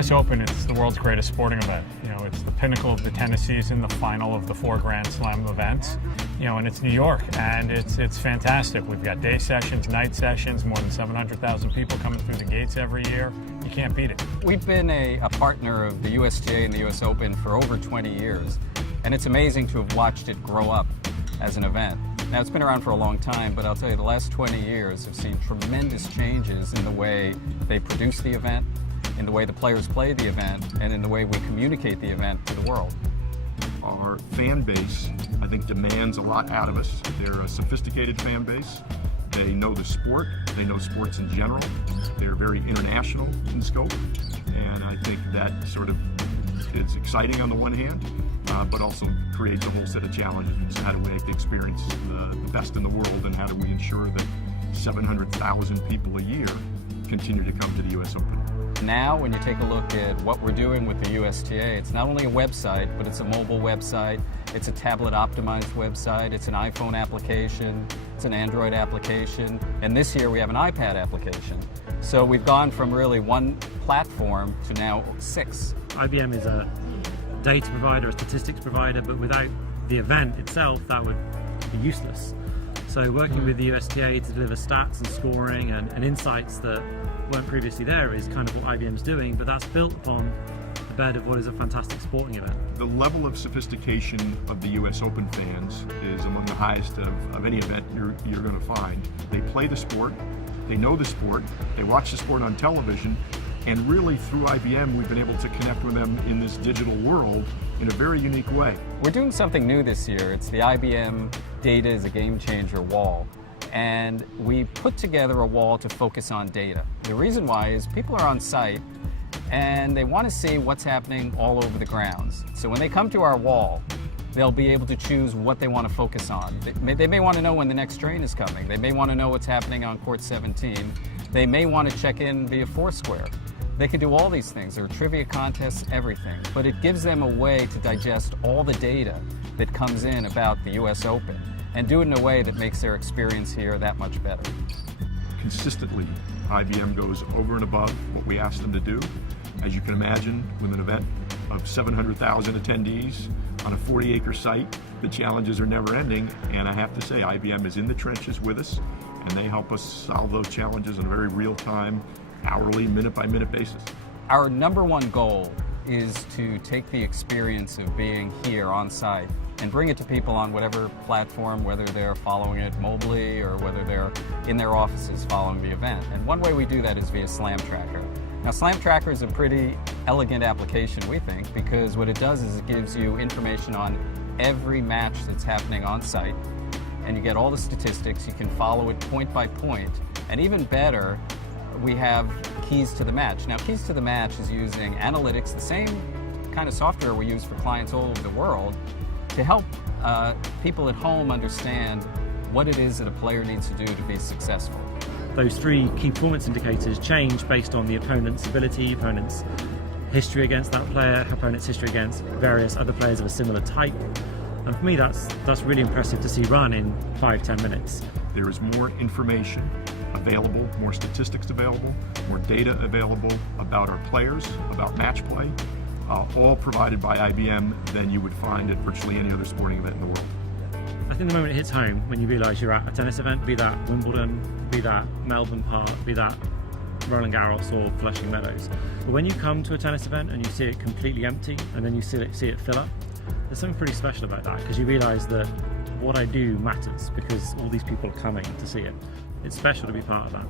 US Open, it's the world's greatest sporting event. You know, it's the pinnacle of the tennis season, the final of the 4 Grand Slam events. You know, and it's New York, and it's fantastic. We've got day sessions, night sessions, more than 700,000 people coming through the gates every year. You can't beat it. We've been a partner of the USTA and the US Open for over 20 years, and it's amazing to have watched it grow up as an event. Now, it's been around for a long time, but I'll tell you, the last 20 years have seen tremendous changes in the way they produce the event, in the way the players play the event, and in the way we communicate the event to the world. Our fan base, I think, demands a lot out of us. They're a sophisticated fan base. They know the sport. They know sports in general. They're very international in scope. And I think that sort of is exciting on the one hand, but also creates a whole set of challenges. So how do we make the experience the best in the world, and how do we ensure that 700,000 people a year continue to come to the US Open? Now, when you take a look at what we're doing with the USTA, it's not only a website, but it's a mobile website, it's a tablet-optimized website, it's an iPhone application, it's an Android application, and this year we have an iPad application. So we've gone from really one platform to now 6. IBM is a data provider, a statistics provider, but without the event itself, that would be useless. So working with the USTA to deliver stats and scoring and insights that weren't previously there is kind of what IBM's doing, but that's built upon the bed of what is a fantastic sporting event. The level of sophistication of the US Open fans is among the highest of any event you're going to find. They play the sport, they know the sport, they watch the sport on television, and really through IBM we've been able to connect with them in this digital world in a very unique way. We're doing something new this year. It's the IBM Data is a Game Changer wall. And we put together a wall to focus on data. The reason why is people are on site and they want to see what's happening all over the grounds. So when they come to our wall, they'll be able to choose what they want to focus on. They may want to know when the next train is coming. They may want to know what's happening on court 17. They may want to check in via Foursquare. They can do all these things. There are trivia contests, everything. But it gives them a way to digest all the data that comes in about the US Open and do it in a way that makes their experience here that much better. Consistently, IBM goes over and above what we ask them to do. As you can imagine, with an event of 700,000 attendees on a 40-acre site, the challenges are never ending, and I have to say, IBM is in the trenches with us, and they help us solve those challenges on a very real-time, hourly, minute-by-minute basis. Our #1 goal is to take the experience of being here on site and bring it to people on whatever platform, whether they're following it mobily or whether they're in their offices following the event. And one way we do that is via Slam Tracker. Now, Slam Tracker is a pretty elegant application, we think, because what it does is it gives you information on every match that's happening on site, and you get all the statistics. You can follow it point by point, and even better, we have keys to the match. Now, keys to the match is using analytics, the same kind of software we use for clients all over the world, to help people at home understand what it is that a player needs to do to be successful. Those 3 key performance indicators change based on the opponent's ability, opponent's history against that player, opponent's history against various other players of a similar type. And for me, that's really impressive to see run in 5-10 minutes. There is more information available, more statistics available, more data available about our players, about match play, all provided by IBM than you would find at virtually any other sporting event in the world. I think the moment it hits home when you realise you're at a tennis event, be that Wimbledon, be that Melbourne Park, be that Roland Garros or Flushing Meadows. But when you come to a tennis event and you see it completely empty and then you see it fill up, there's something pretty special about that, because you realise that what I do matters because all these people are coming to see it. It's special to be part of that.